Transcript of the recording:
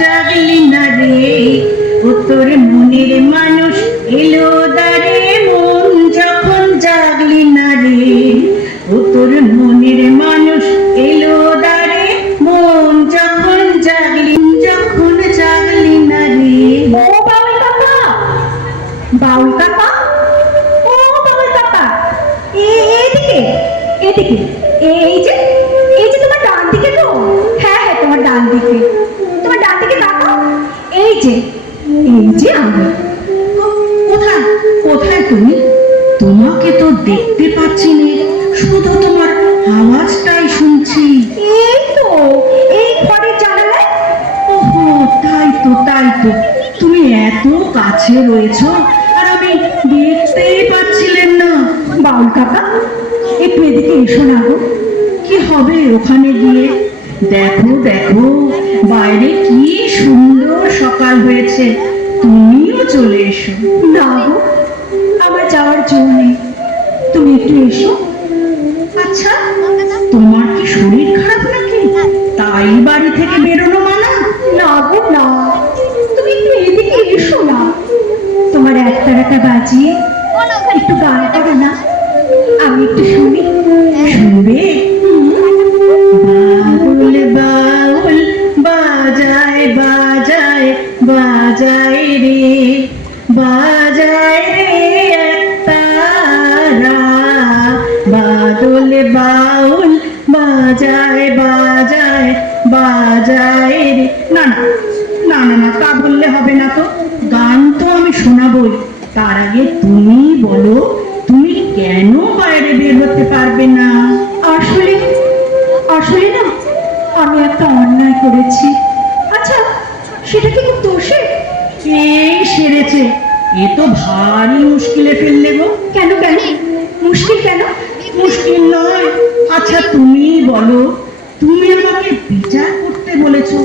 জাগলি না রে, ও তোর মনের মানুষ এলো দারে, মন যখন জাগলি না রে, ও তোর মনের মানুষ এলো দারে, মন যখন জাগলি না রে। ও বাউল কাকা, বাউল কাকা, ও বাউল কাকা, এদিকে এদিকে, এই যে তোমার ডান দিকে তো, হ্যাঁ হ্যাঁ তোমার ডান দিকে, তোমার ডান দিকে তাকাও, এই যে আমি। কোথায় কোথায় তুমি? তোমাকে তো দেখতে পাচ্ছি না, শুধু তোমার আওয়াজটাই শুনছি। এই তো এই ঘরের জানালায়। ওহো, তাই তো তুমি এত কাছে রয়েছো আর আমি দেখতেই পাচ্ছিলেন না। বাউল কাকা, একটু এদিকে এসো না গো। কি হবে ওখানে গিয়ে? দেখো দেখো, বাইরে কি সুন্দর সকাল হয়েছে, তুমিও চলে এসো। না গো, আমার যাওয়ার জো নেই, তুমি একটু এসো। আচ্ছা, তোমার কি শরীর খারাপ নাকি? তাই বাড়ি থেকে বেরোনো মানা? না গো না, তুমি একটু এদিকে এসো না। তোমার একতারাটা বাজিয়ে একটু গান করো না, আমি একটু শুনি। শুনবে? বাউল বাউল বাজায় বাজায় বাজায় রে, বাজায় রে একতারা, বাদল বাউল বাজায় বাজায় বাজায় রে। না না না না না, তা বললে হবে না তো, গান তো আমি শোনাবই। তার আগে তুমি বলো, তুমি কেন বাইরে বের হতে পারবে না? আসলে আসলে না, আমি একটা অন্যায় করেছি। আচ্ছা, সেটা কি খুব দোষে? এই সেরেছে, এ তো ভারী মুশকিলে ফেললে গো। কেন মুশকিল কেন? মুশকিল নয়, আচ্ছা তুমি বলো, তুমি আমাকে বিচার করতে বলেছো,